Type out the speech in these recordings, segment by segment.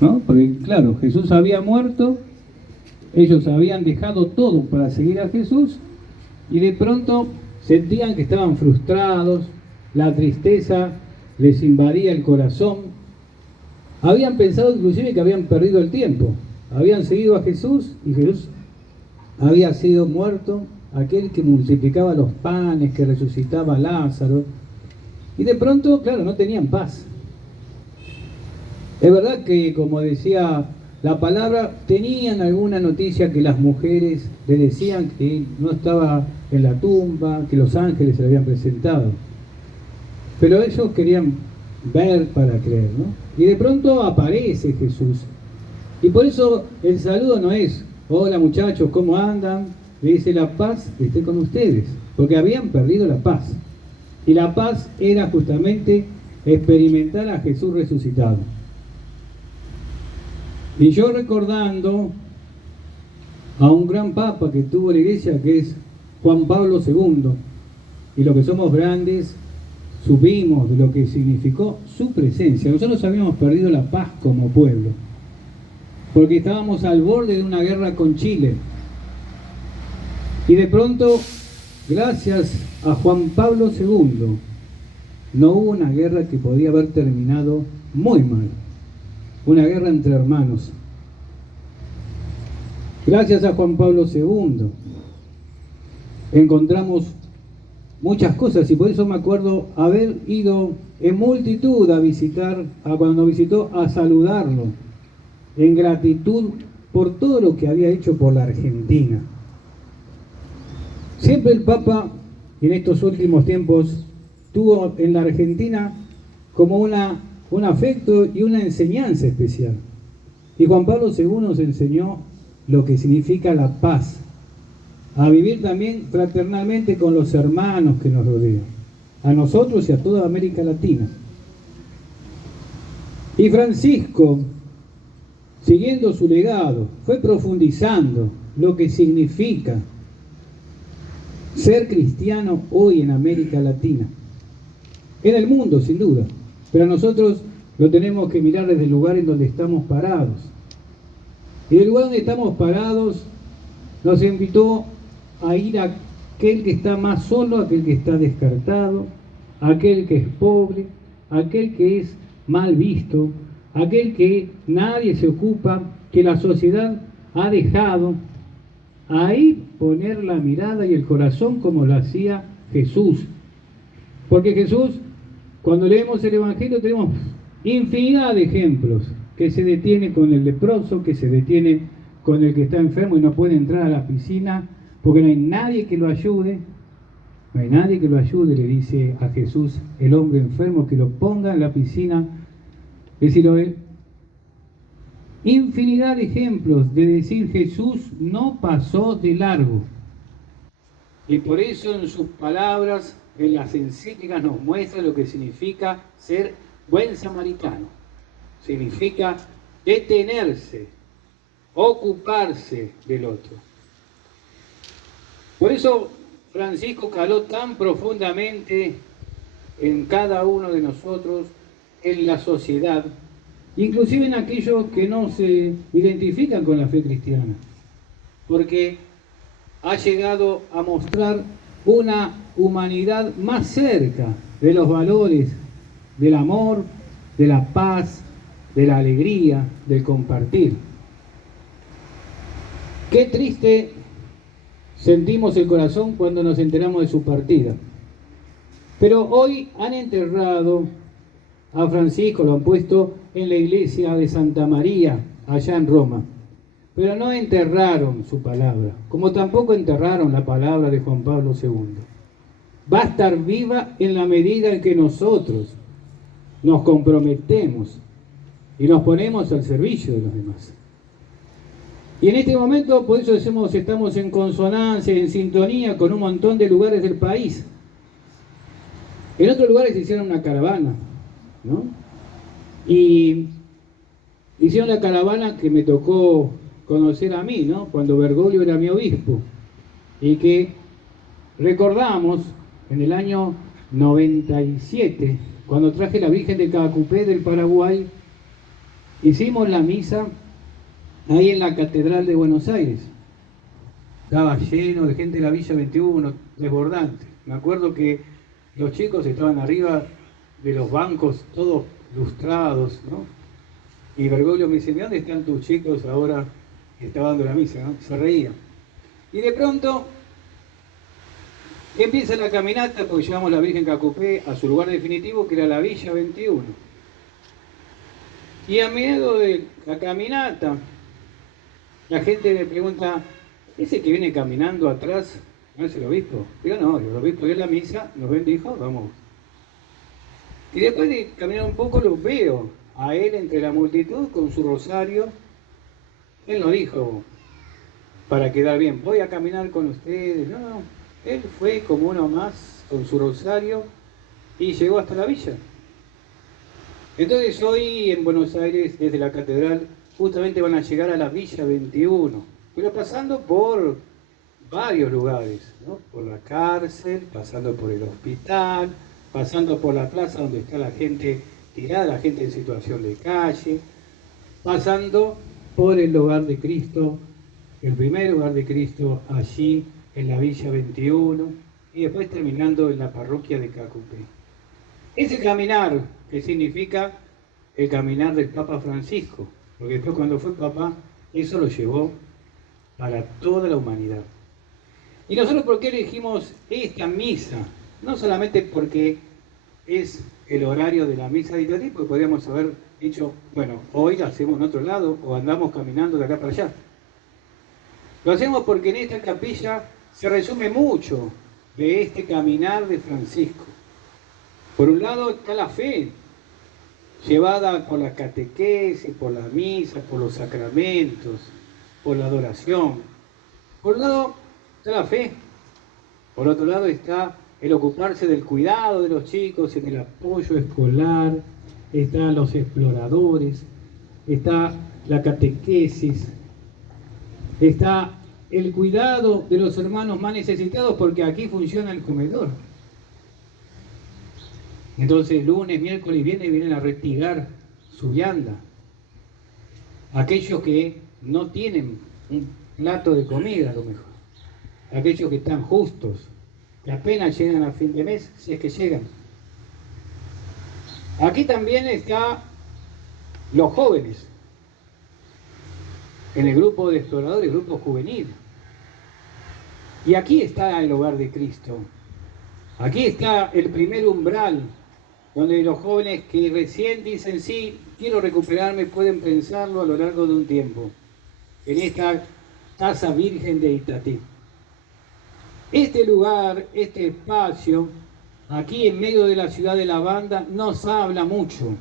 ¿no? Porque claro, Jesús había muerto, ellos habían dejado todo para seguir a Jesús y de pronto sentían que estaban frustrados, la tristeza les invadía el corazón. Habían pensado inclusive que habían perdido el tiempo, habían seguido a Jesús y Jesús había sido muerto, aquel que multiplicaba los panes, que resucitaba a Lázaro, y de pronto, claro, no tenían paz. Es verdad que, como decía la palabra, tenían alguna noticia que las mujeres le decían que no estaba en la tumba, que los ángeles se le habían presentado. Pero ellos querían ver para creer, ¿no? Y de pronto aparece Jesús. Y por eso el saludo no es, hola muchachos, ¿cómo andan? Le dice, la paz esté con ustedes, porque habían perdido la paz. Y la paz era justamente experimentar a Jesús resucitado. Y yo recordando a un gran papa que tuvo la iglesia, que es Juan Pablo II, y lo que somos grandes, supimos de lo que significó su presencia. Nosotros habíamos perdido la paz como pueblo, porque estábamos al borde de una guerra con Chile. Y de pronto, gracias a Juan Pablo II, no hubo una guerra que podía haber terminado muy mal. Una guerra entre hermanos. Gracias a Juan Pablo II encontramos muchas cosas y por eso me acuerdo haber ido en multitud a visitar, cuando nos visitó, a saludarlo en gratitud por todo lo que había hecho por la Argentina. Siempre el Papa en estos últimos tiempos tuvo en la Argentina como un afecto y una enseñanza especial. Y Juan Pablo II nos enseñó lo que significa la paz, a vivir también fraternalmente con los hermanos que nos rodean, a nosotros y a toda América Latina. Y Francisco, siguiendo su legado, fue profundizando lo que significa ser cristiano hoy en América Latina, en el mundo sin duda, pero nosotros lo tenemos que mirar desde el lugar en donde estamos parados. Y del lugar donde estamos parados nos invitó a ir a aquel que está más solo, aquel que está descartado, aquel que es pobre, aquel que es mal visto, aquel que nadie se ocupa, que la sociedad ha dejado. Ahí poner la mirada y el corazón como lo hacía Jesús. Porque Jesús, cuando leemos el Evangelio, tenemos infinidad de ejemplos, que se detiene con el leproso, que se detiene con el que está enfermo y no puede entrar a la piscina, porque no hay nadie que lo ayude. No hay nadie que lo ayude, le dice a Jesús el hombre enfermo, que lo ponga en la piscina. Es decir, infinidad de ejemplos de decir Jesús no pasó de largo. Y por eso en sus palabras, en las encíclicas, nos muestra lo que significa ser buen samaritano. Significa detenerse, ocuparse del otro. Por eso Francisco caló tan profundamente en cada uno de nosotros, en la sociedad, inclusive en aquellos que no se identifican con la fe cristiana, porque ha llegado a mostrar una humanidad más cerca de los valores del amor, de la paz, de la alegría, del compartir. Qué triste sentimos el corazón cuando nos enteramos de su partida. Pero hoy han enterrado a Francisco, lo han puesto en la iglesia de Santa María, allá en Roma. Pero no enterraron su palabra, como tampoco enterraron la palabra de Juan Pablo II. Va a estar viva en la medida en que nosotros nos comprometemos y nos ponemos al servicio de los demás. Y en este momento, por eso decimos, estamos en consonancia, en sintonía con un montón de lugares del país. En otros lugares se hicieron una caravana, ¿no? Y hicieron la caravana que me tocó conocer a mí, ¿no? Cuando Bergoglio era mi obispo. Y que recordamos en el año 97, cuando traje la Virgen de Cacupé del Paraguay, Hicimos la misa ahí en la Catedral de Buenos Aires. Estaba lleno de gente de la Villa 21, desbordante. Me acuerdo que los chicos estaban arriba de los bancos, todos lustrados, ¿no? Y Bergoglio me dice, ¿dónde están tus chicos ahora que está dando la misa, ¿no? Se reía. Y de pronto empieza la caminata, porque llevamos la Virgen Cacupé a su lugar definitivo, que era la Villa 21. Y a medio de la caminata, la gente me pregunta, ¿ese que viene caminando atrás no es el obispo? Digo, no, el obispo es la misa, nos bendijo, vamos. Y después de caminar un poco lo veo a él entre la multitud con su rosario. Él no dijo, para quedar bien, voy a caminar con ustedes. No, no. Él fue como uno más con su rosario y llegó hasta la villa. Entonces hoy en Buenos Aires, desde la catedral, justamente van a llegar a la Villa 21, pero pasando por varios lugares, ¿no? Por la cárcel, pasando por el hospital, pasando por la plaza donde está la gente tirada, la gente en situación de calle, pasando por el hogar de Cristo, el primer hogar de Cristo allí en la Villa 21 y después terminando en la parroquia de Cacupé. Ese caminar que significa el caminar del Papa Francisco, porque después cuando fue Papa, eso lo llevó para toda la humanidad. Y nosotros, ¿por qué elegimos esta misa? No solamente porque es el horario de la misa de Itatí, porque podríamos haber dicho, bueno, hoy la hacemos en otro lado o andamos caminando de acá para allá. Lo hacemos porque en esta capilla se resume mucho de este caminar de Francisco. Por un lado está la fe, llevada por la catequesis, por la misa, por los sacramentos, por la adoración. Por un lado está la fe, por otro lado está el ocuparse del cuidado de los chicos, en el apoyo escolar, están los exploradores, está la catequesis, está el cuidado de los hermanos más necesitados, porque aquí funciona el comedor. Entonces lunes, miércoles y viernes vienen a retirar su vianda. Aquellos que no tienen un plato de comida a lo mejor. Aquellos que están justos, que apenas llegan a fin de mes, si es que llegan. Aquí también están los jóvenes, en el grupo de exploradores, el grupo juvenil. Y aquí está el hogar de Cristo. Aquí está el primer umbral, donde los jóvenes que recién dicen, sí, quiero recuperarme, pueden pensarlo a lo largo de un tiempo, en esta casa virgen de Itatí. Este lugar, este espacio, aquí en medio de la ciudad de la banda, nos habla mucho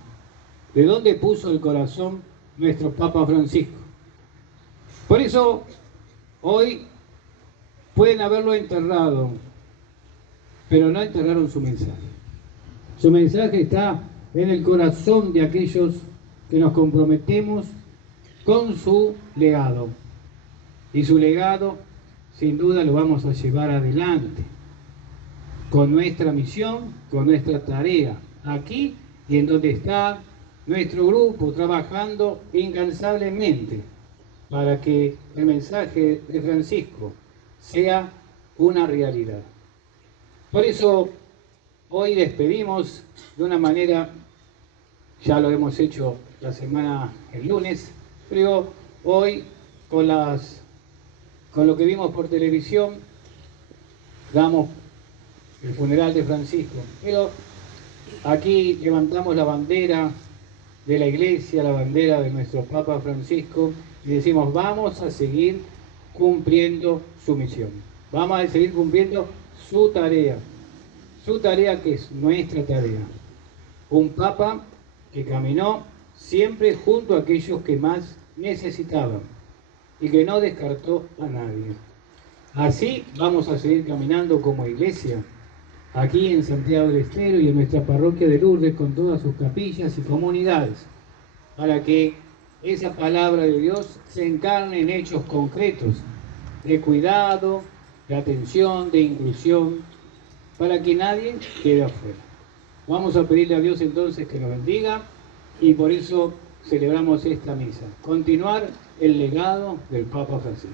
de dónde puso el corazón nuestro Papa Francisco. Por eso, hoy pueden haberlo enterrado, pero no enterraron su mensaje. Su mensaje está en el corazón de aquellos que nos comprometemos con su legado. Y su legado, sin duda, lo vamos a llevar adelante con nuestra misión, con nuestra tarea, aquí y en donde está nuestro grupo trabajando incansablemente para que el mensaje de Francisco sea una realidad. Por eso, hoy despedimos de una manera, ya lo hemos hecho la semana, el lunes, pero hoy con lo que vimos por televisión, damos el funeral de Francisco. Pero aquí levantamos la bandera de la iglesia, la bandera de nuestro Papa Francisco, y decimos, vamos a seguir cumpliendo su misión. Vamos a seguir cumpliendo su tarea que es nuestra tarea. Un Papa que caminó siempre junto a aquellos que más necesitaban y que no descartó a nadie. Así vamos a seguir caminando como iglesia, aquí en Santiago del Estero y en nuestra parroquia de Lourdes con todas sus capillas y comunidades, para que esa palabra de Dios se encarne en hechos concretos de cuidado, de atención, de inclusión, para que nadie quede afuera. Vamos a pedirle a Dios entonces que nos bendiga y por eso celebramos esta misa, continuar el legado del Papa Francisco.